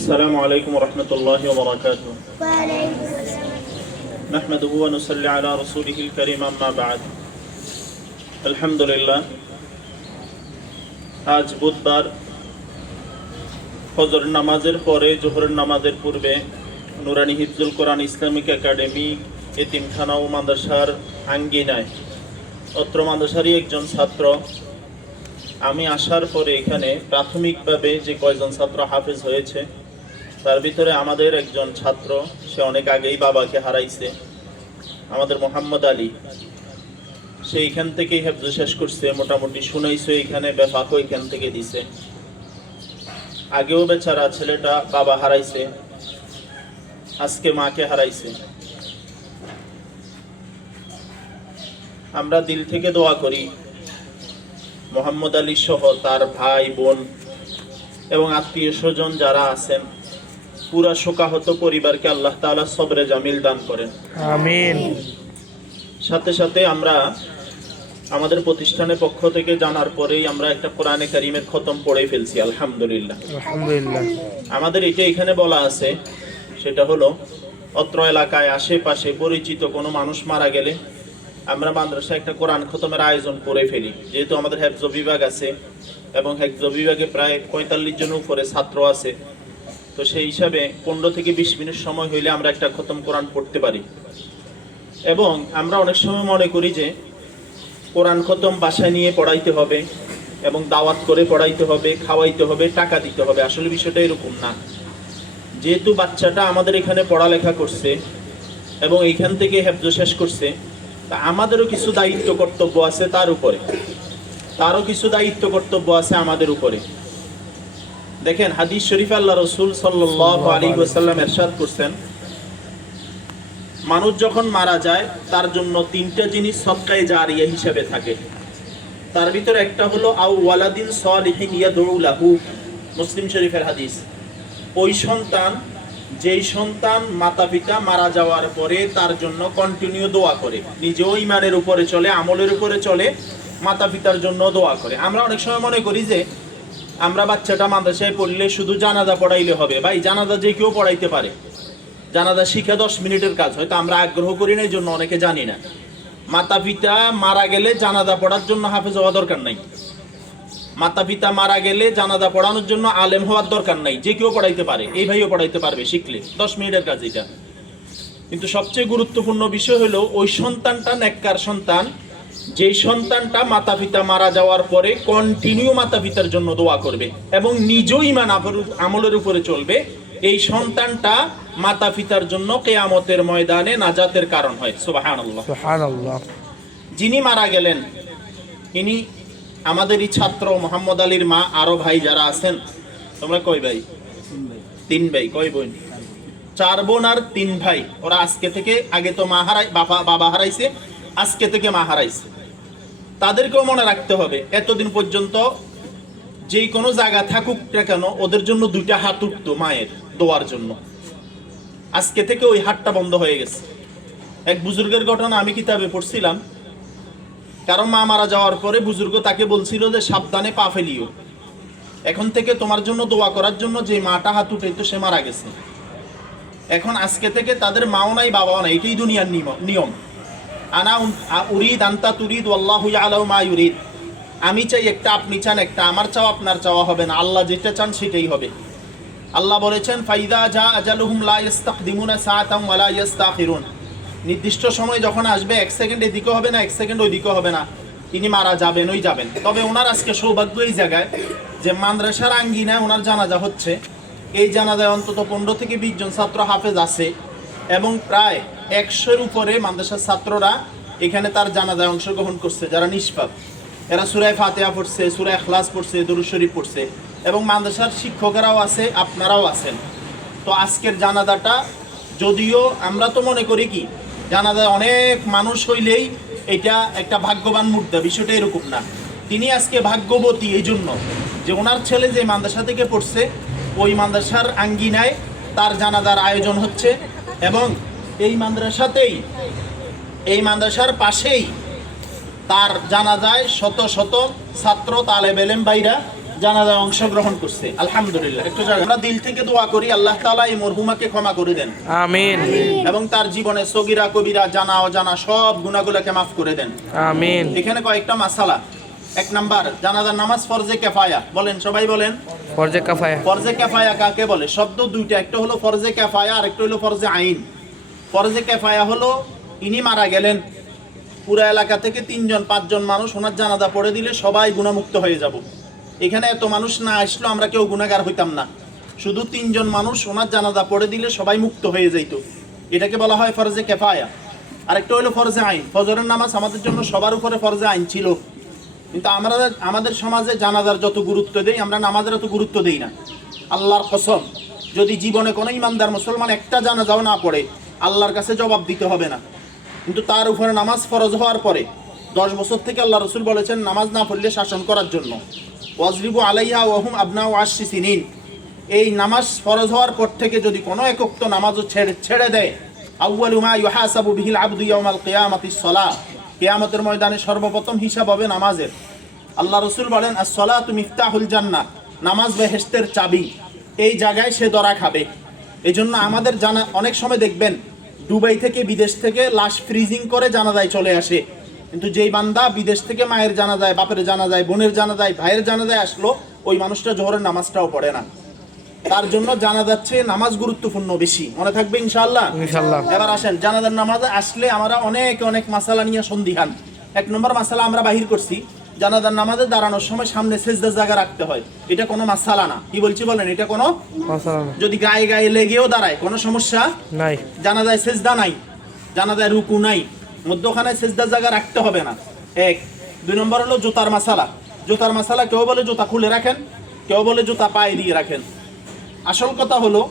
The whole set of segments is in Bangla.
السلام عليكم ورحمة الله وبركاته. وعليكم السلام. نحمده ونصلي على رسوله الكريم أما بعد. الحمد لله. আজ বুধবার ফজর নামাজের পরে জোহরের নামাজের পূর্বে নুরানি হিফজুল কোরআন ইসলামিক একাডেমি এতিমখানা ও মাদ্রাসার আঙ্গিনায় অত্র মাদ্রাসারই একজন ছাত্র। আমি আসার পরে এখানে প্রাথমিকভাবে যে কয়জন ছাত্র হাফেজ হয়েছে তার ভিতরে আমাদের একজন ছাত্র, সে অনেক আগেই বাবাকে হারাইছে, আমাদের মোহাম্মদ আলী। সে এখান থেকেই হেফজ শেষ করছে, মোটামুটি শুনাইছে এখানে, বেফাকও এখান থেকে দিছে। আগেও বেচারা ছেলেটা বাবা হারাইছে, আজকে মাকে হারাইছে। আমরা দিল থেকে দোয়া করি মোহাম্মদ আলী সহ তার ভাই বোন এবং আত্মীয় স্বজন যারা আছেন, পুরা শোকাহত পরিবারকে আল্লাহ তাআলা সবরে জামিল দান করেন, আমিন। সাথে সাথে আমরা আমাদের প্রতিষ্ঠানের পক্ষ থেকে জানার পরেই আমরা একটা কোরআনে কারীমের খতম পড়ে ফেলছি, আলহামদুলিল্লাহ। আলহামদুলিল্লাহ। আমাদের এটা এখানে বলা আছে, সেটা হলো অত্র এলাকায় আশেপাশে পরিচিত কোনো মানুষ মারা গেলে আমরা মাদ্রাসায় একটা কোরআন খতমের আয়োজন করে ফেলি। যেহেতু আমাদের হেফজ বিভাগ আছে এবং হেফজ বিভাগে প্রায় 45 জনের উপরে ছাত্র আছে, তো সেই হিসাবে 15 থেকে 20 মিনিট সময় হইলে আমরা একটা খতম কোরআন পড়তে পারি। এবং আমরা অনেক সময় মনে করি যে কোরআন খতম বাসায় নিয়ে পড়াইতে হবে এবং দাওয়াত করে পড়াইতে হবে, খাওয়াইতে হবে, টাকা দিতে হবে। আসলে বিষয়টা এরকম না। যেহেতু বাচ্চাটা আমাদের এখানে পড়ালেখা করছে এবং এইখান থেকে হেফজ শেষ করছে, তা আমাদেরও কিছু দায়িত্ব কর্তব্য আছে তার উপরে, তারও কিছু দায়িত্ব কর্তব্য আছে আমাদের উপরে। দেখেন, হাদিস শরীফে আল্লাহ রাসূল সাল্লাল্লাহু আলাইহি ওয়াসাল্লাম ইরশাদ করছেন, মানুষ যখন মারা যায় তার জন্য 3টা জিনিস সদকায়ে জারিয়া হিসেবে থাকে। তার ভিতরে একটা হলো আও ওয়ালাদিন সালিহিন ইয়াদউ লাহু, মুসলিম শরীফের হাদিস। ওই সন্তান, যেই সন্তান মাতা পিতা মারা যাওয়ার পরে তার জন্য কন্টিনিউ দোয়া করে, নিজেও ঈমানের উপরে চলে, আমলের উপরে চলে, মাতা পিতার জন্য দোয়া করে। আমরা অনেক সময় মনে করি যে আমরা বাচ্চাটা মাদ্রাসায় পড়লে শুধু জানাজা পড়াইলে হবে। ভাই, জানাজা যে কেউ পড়াইতে পারে, জানাজা শিখা 10 মিনিটের কাজ। হয়তো আমরা আগ্রহ করি না, এই জন্য অনেকে জানি না। মাতা পিতা মারা গেলে জানাজা পড়ার জন্য হাফেজ হওয়া দরকার নাই, মাতা পিতা মারা গেলে জানাজা পড়ানোর জন্য আলেম হওয়ার দরকার নাই, যে কেউ পড়াইতে পারে। এই ভাইও পড়াইতে পারবে শিখলে, 10 মিনিটের কাজ এটা। কিন্তু সবচেয়ে গুরুত্বপূর্ণ বিষয় হলো ওই সন্তানটা নেককার সন্তান, যেই সন্তানটা মাতা পিতা মারা যাওয়ার পরে কন্টিনিউ মাতা পিতার জন্য দোয়া করবে এবং নিজেও ঈমান আমলের উপরে চলবে। এই সন্তানটা মাতা পিতার জন্য কিয়ামতের ময়দানে নাজাতের কারণ হয়। সুবহানাল্লাহ, সুবহানাল্লাহ। যিনি মারা গেলেন ইনি আমাদেরই ছাত্র মোহাম্মদ আলীর মা। আরো ভাই যারা আছেন, তোমরা কয় ভাই? 3 ভাই। কয় বোন? 4 বোন আর 3 ভাই। ওরা আজকে থেকে, আগে তো মা হারাই, বাবা হারাইছে, আজকে থেকে মা হারাইছে। তাদেরকেও মনে রাখতে হবে, এতদিন পর্যন্ত যেই কোনো জায়গা থাকুক না কেন, ওদের জন্য 2টা হাত উঠতো মায়ের দোয়ার জন্য। আজকে থেকে ওই হাতটা বন্ধ হয়ে গেছে। এক বুজুর্গের ঘটনা আমি কিতাবে পড়ছিলাম। কারণ মা মারা যাওয়ার পরে বুজুর্গ তাকে বলছিল যে সাবধানে পা ফেলিও, এখন থেকে তোমার জন্য দোয়া করার জন্য যে মাটা হাত উঠাইতো সে মারা গেছে। এখন আজকে থেকে তাদের মাও নাই, বাবাও নাই, এটাই দুনিয়ার নিয়ম। আনা উরিদ আনতা তুরিদ ওয়াল্লাহু ইয়ালামু মা ইউরিদ। আমি চাই একটা, আপনি চান একটা, আমার চাওয়া আপনার চাওয়া হবে না, আল্লাহ যেটা চান সেটাই হবে। আল্লাহ বলেছেন ফাইদা জা আজালুহুম লা ইস্তাকদিমুনা সাআতাম ওয়া লা ইস্তাখিরুন। নির্দিষ্ট সময় যখন আসবে, 1 সেকেন্ড এদিকে হবে না, 1 সেকেন্ড ওইদিকে হবে না, তিনি মারা যাবেন, ওই যাবেন। তবে ওনার আজকে সৌভাগ্য এই জায়গায় যে মাদ্রাসার আঙ্গিনায় ওনার জানাজা হচ্ছে। এই জানাজায় অন্তত 15 থেকে 20 জন ছাত্র হাফেজ আছে এবং প্রায় 100-এর উপরে মাদ্রাসার ছাত্ররা এখানে তার জানাজায় অংশগ্রহণ করছে, যারা নিষ্পাপ। এরা সূরা ফাতিহা পড়ছে, সূরা ইখলাস পড়ছে, দরুদ শরীফ পড়ছে এবং মাদ্রাসার শিক্ষকেরাও আছে, আপনারাও আছেন। তো আজকের জানাজাটা, যদিও আমরা তো মনে করি কি জানাজায় অনেক মানুষ হইলেই এটা একটা ভাগ্যবান মুহূর্ত, বিষয়টা এরকম না। তিনি আজকে ভাগ্যবতী এই জন্য যে ওনার ছেলে যে মাদ্রাসা থেকে পড়ছে, ওই মাদ্রাসার আঙ্গিনায় তার জানাজার আয়োজন হচ্ছে এবং এই মাদ্রাসাতেই, এই মাদ্রাসার পাশেই তার জানাজায় শত শত ছাত্র, তালেব ইলম ভাইরা জানাজায় অংশগ্রহণ করছে, আলহামদুলিল্লাহ। একটু জায়গা আমরা দিল থেকে দোয়া করি আল্লাহ তাআলা এই মরহুমাকে ক্ষমা করে দেন আমিন এবং তার জীবনে সগীরা কবিরা জানা অজানা সব গুনাহগুলোকে মাফ করে দেন আমিন। এখানে কয়েকটা মাসালা। এক নাম্বার, জানাজার নামাজ ফরজে কিফায়া। বলেন, সবাই বলেন। ফরজে কাফায়া। ফরজে কিফায়া কাকে বলে? শব্দ দুইটা, একটা হলো ফরজে কিফায়া আর একটা হলো ফরজে আইন। ফরজে কিফায়া হলো ইনি মারা গেলেন, পুরো এলাকা থেকে 3জন 5জন মানুষ ওনার জানাজা পড়ে দিলে সবাই গুনাহমুক্ত হয়ে যাব। এখানে এত মানুষ না আসলো আমরা কেউ গুনাহগার হইতাম না, শুধু 3জন মানুষ ওনার জানাজা পড়ে দিলে সবাই মুক্ত হয়ে যাইত। এটাকে বলা হয় ফরজে কিফায়া। আরেকটা হলো ফরজে আইন। ফজরের নামাজ আমাদের জন্য সবার উপরে ফরজে আইন ছিল, কিন্তু আমরা আমাদের সমাজে জানাজার যত গুরুত্ব দেই আমরা নামাজের অত গুরুত্ব দেই না। আল্লাহর কসম, যদি জীবনে কোনো ইমানদার মুসলমান একটা জানাজাও না পড়ে আল্লাহর কাছে জবাব দিতে হবে না, কিন্তু তার উপরে নামাজ ফরজ হওয়ার পরে 10 বছর থেকে আল্লাহ রসুল বলেছেন নামাজ না পড়লে শাসন করার জন্য। ওয়াজরিবু আলাইহা ওয়াহুম আবনাউ 10 সিনিন। এই নামাজ ফরজ হওয়ার পর থেকে যদি কোনো এক ওয়াক্ত নামাজও ছেড়ে দেয়, আউয়ালু মা ইউহাসাবু বিহিল আবদু ইয়াউমাল কিয়ামাতিস সালাহ, কিয়ামতের ময়দানে সর্বপ্রথম হিসাব হবে নামাজের। আল্লাহ রসুল বলেন আস-সালাতু মিফতাহুল জান্নাহ, নামাজ বেহেশতের চাবি। এই জায়গায় সে ধরা খাবে। এই জন্য আমাদের জানা অনেক সময় দেখবেন দুবাই থেকে বিদেশ থেকে লাশ ফ্রিজিং করে জানাজায় চলে আসে, কিন্তু যেই বান্দা বিদেশ থেকে মায়ের জানাজায়, বাপের জানাজায়, বোনের জানাজায়, ভাইয়ের জানাজায় আসলো, ওই মানুষটা জোহরের নামাজটাও পড়ে না। তার জন্য জানাজার চেয়ে নামাজ গুরুত্বপূর্ণ বেশি। মনে থাকবে ইনশাআল্লাহ। ইনশাআল্লাহ। এবার আসেন, জানাজার নামাজে আসলে আমরা অনেক মাসালা নিয়ে সন্দিহান। 1 নম্বর মাসালা আমরা বাহির করছি, জানাজার নামাজে দাঁড়ানোর সময় সামনে সেজদার জায়গা রাখতে হয়। এটা কোনো মাসালা না। কি বলছি বলেন? এটা কোনো, যদি গায়ে লেগেও দাঁড়ায় কোনো সমস্যা নাই। জানাজায় সেজদা নাই, জানাজায় রুকু নাই, মধ্যখানে সেজদার জায়গা রাখতে হবে না। 1। 2 নম্বর হলো জুতার মাসালা। জুতার মাসালা, কেউ বলে জুতা খুলে রাখেন, কেউ বলে জুতা পায়ে দিয়ে রাখেন। আসল কথা হলো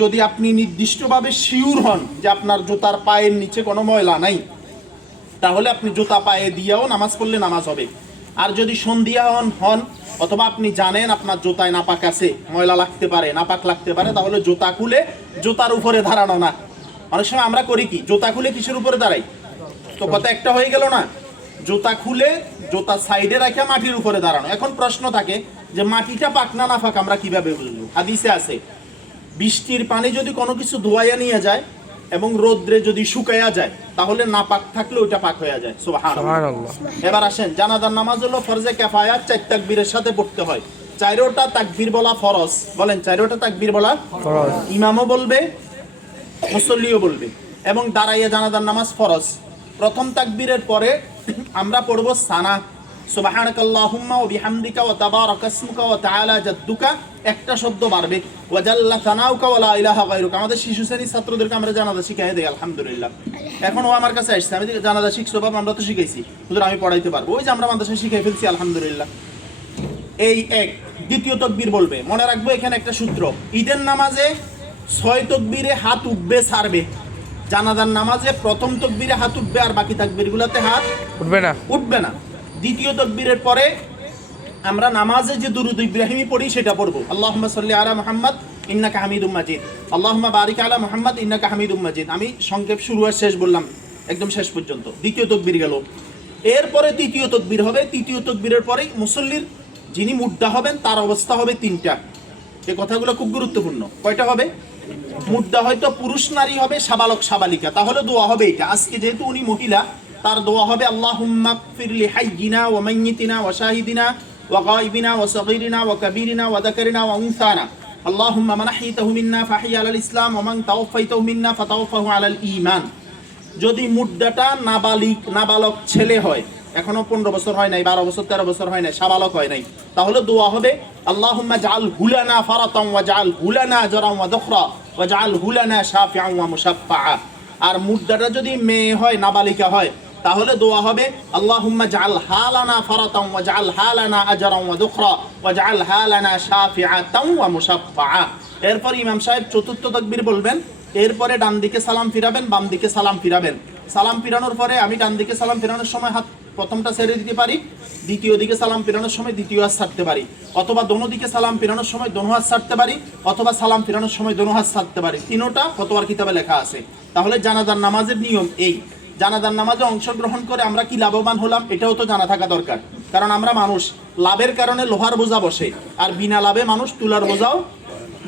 যদি আপনি নির্দিষ্টভাবে শিওর হন যে আপনার জুতার পায়ের নিচে কোনো ময়লা নাই, তাহলে আপনি জুতা পায়ে দিয়েও নামাজ পড়লে নামাজ হবে। আর যদি সন্ধিয়া হন অথবা আপনি জানেন আপনার জুতায় নাপাক আছে, ময়লা লাগতে পারে, নাপাক লাগতে পারে, তাহলে জুতা খুলে জুতার উপরে দাঁড়ানো না। অনেক সময় আমরা করি কি, জুতা খুলে কিসের উপরে দাঁড়াই? তো কথা একটা হয়ে গেল না? জুতা খুলে জুতা সাইডে রেখে মাটির উপরে দাঁড়ানো। এখন প্রশ্ন থাকে যে মাটিটা পাক না নাপাক আমরা কিভাবে বুঝবো? হাদিসে আছে বৃষ্টির পানি যদি কোনো কিছু ধোয়াইয়া নিয়ে যায় এবং রোদ্রে যদি শুকাইয়া যায় তাহলে নাপাক থাকলে ওইটা পাক হয়ে যায়। সুবহানাল্লাহ। এবার আসেন, জানাজার নামাজ হলো ফরজে কিফায়া, 4 তাকবীরের সাথে পড়তে হয়। 4টা তাকবীর বলা ফরজ। বলেন, 4টা তাকবীর বলা ফরজ। ইমামও বলবে, মুসল্লিও বলবে, এবং দাঁড়াইয়া জানাজার নামাজ ফরজ। প্রথম তাকবীরের পরে আমরা পড়ব সানা, সুবহানাকাল্লাহুম্মা ওয়া বিহামদিকা ওয়া তাবারাকা ইসমুকা ওয়া তাআলা জাদ্দুকা, একটা শব্দ বাড়বে, ওয়া জাল্লা সানাউকা ওয়া লা ইলাহা গায়রুকা। আমাদের শিশু শ্রেণীর ছাত্রদেরকে আমরা জানাজা শিখাই দেই, আলহামদুলিল্লাহ। এখন ও আমার কাছে আসছে, আমি জানাজা শিখছো বাবা? আমরা তো শিখাইছি, হুজুর আমি পড়াইতে পারবো। ওই যে আমরা মাদ্রাসায় শিখাই ফেলছি, আলহামদুলিল্লাহ। এই 1। দ্বিতীয় তাকবীর বলবে। মনে রাখবো এখানে একটা সূত্র, ঈদের নামাজে 6 তাকবীরে হাত উঠবে ছাড়বে, জানাজার নামাজে প্রথম তাকবীরে হাত উঠবে আর বাকি তাকবীরগুলোতে হাত উঠবে না। দ্বিতীয় তাকবীরের পরে আমরা নামাজে যে দুরূদ ইব্রাহিমি পড়ি সেটা পড়বো, আল্লাহুম্মা সাল্লি আলা মুহাম্মাদ ইন্নাকা হামিদুম মাজিদ, আল্লাহুম্মা বারিক আলা মুহাম্মাদ ইন্নাকা হামিদুম মাজিদ। আমি সংক্ষেপ শুরু আর শেষ বললাম, একদম শেষ পর্যন্ত। দ্বিতীয় তাকবীর গেল, এরপরে তৃতীয় তাকবীর হবে। তৃতীয় তাকবীরের পরেই মুসল্লির যিনি মুদ্দা হবেন তার অবস্থা হবে 3টা। এই কথাগুলো খুব গুরুত্বপূর্ণ। কয়টা হবে? মুদ্দা হয়তো পুরুষ নারী হবে, সাবালক সাবালিকা, তাহলে দোয়া হবে এটা। আজকে যেহেতু উনি মহিলা, তার দোয়া হবে আল্লাহুম্মা গফির লি হাইয়িনা ওয়া মাইয়িতিনা ওয়া শাহিদিনা ওয়া গায়িবিনা ওয়া সগীরিনা ওয়া কাবীরিনা ওয়া যাকারিনা ওয়া উনসানা, আল্লাহুম্মা মান আহইতাহু মিন্না ফাহইয়া আলাল ইসলাম ওয়া মান তাওফাইতাহু মিন্না ফাতাওফাহু আলাল ঈমান। যদি মুদ্দাটা নাবালক ছেলে হয়, এখনো 15 বছর হয় নাই, 12 বছর 13 বছর হয় নাই, সাবালক হয় নাই, তাহলে দোয়া হবে আল্লাহুম্মা জাআল হুলানা ফারাতান ওয়া জাআল হুলানা আজরান ওয়া দুখরা ওয়া জাআল হুলানা শাফিআন ওয়া মুশাফফাআ। আর মুদ্দাটা যদি মেয়ে হয়, নাবালিকা হয়, তাহলে দোয়া হবে আল্লাহুম্মা জাআল হালানা ফারাতান ওয়া জাআল হালানা আজরান ওয়া দুখরা ওয়া জাআল হালানা শাফিআতান ওয়া মুশাফফাআ। এরপর ইমাম সাহেব 4র্থ তাকবীর বলবেন, এরপরে ডান দিকে সালাম ফিরাবেন, বাম দিকে সালাম ফিরাবেন। সালাম ফিরানোর পরে আমি ডান দিকে সালাম ফিরানোর সময় হাত প্রথমটা ছেড়ে দিতে পারি, দ্বিতীয় দিকে সালাম ফিরানোর সময় দ্বিতীয় হাত ছাড়তে পারি, অথবা দোনো দিকে সালাম ফিরানোর সময় দোনো হাত ছাড়তে পারি, অথবা সালাম ফিরানোর সময় দোনো হাত ছাড়তে পারি। 3টা ফতোয়ার কিতাবে লেখা আছে। তাহলে জানাজার নামাজের নিয়ম এই। জানাজার নামাজে অংশগ্রহণ করে আমরা কি লাভবান হলাম এটাও তো জানা থাকা দরকার। কারণ আমরা মানুষ, লাভের কারণে লোহার বোঝা বসে, আর বিনা লাভে মানুষ তুলার বোঝাও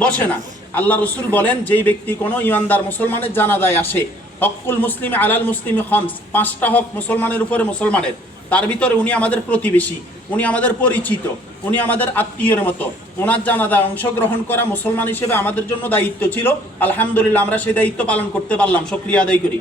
বসে না। আল্লাহ রসুল বলেন, যেই ব্যক্তি কোনো ইমানদার মুসলমানের জানাজায় আসে, হকুল মুসলিম আলাল মুসলিম খামস, 5টা হক মুসলমানের উপরে মুসলমানের, তার ভিতরে উনি আমাদের প্রতিবেশী, উনি আমাদের পরিচিত, উনি আমাদের আত্মীয়ের মতো, ওনার জানাজায় অংশগ্রহণ করা মুসলমান হিসেবে আমাদের জন্য দায়িত্ব ছিল। আলহামদুলিল্লাহ আমরা সেই দায়িত্ব পালন করতে পারলাম, শুকরিয়া আদায় করি।